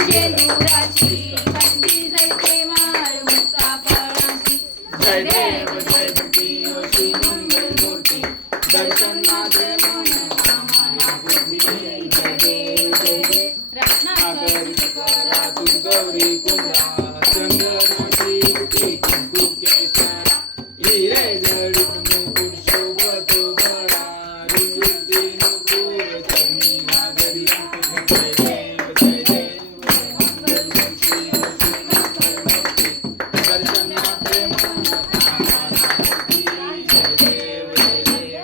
शेंदुराची कंठी जळते माळ मुक्ता फळाची. जय देव जय भक्ती अशी मंगल मूर्ती दर्शन मात्र मन आम्हाला पूर्वी. जय देव जय देव रत्नाकरी करा तू गौरी कुंडा चंद्रमती युती कुंकू केसरा हिरे जडित मुकुट शोभतो बरा रुंदी नुपुर चरणी नागरी. जय देव जय देव मंगल मूर्ती अशी मंगल मूर्ती दर्शन मात्र मन आम्हाला पूर्वी. जय देव जय देव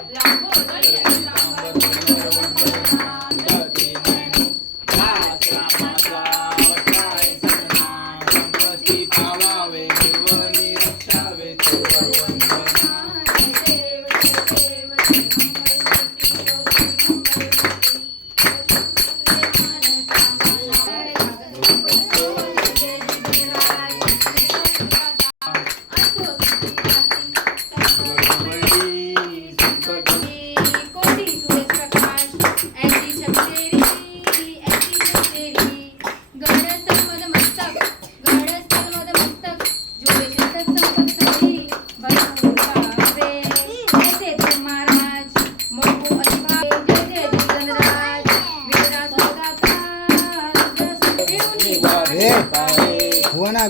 हुआ ना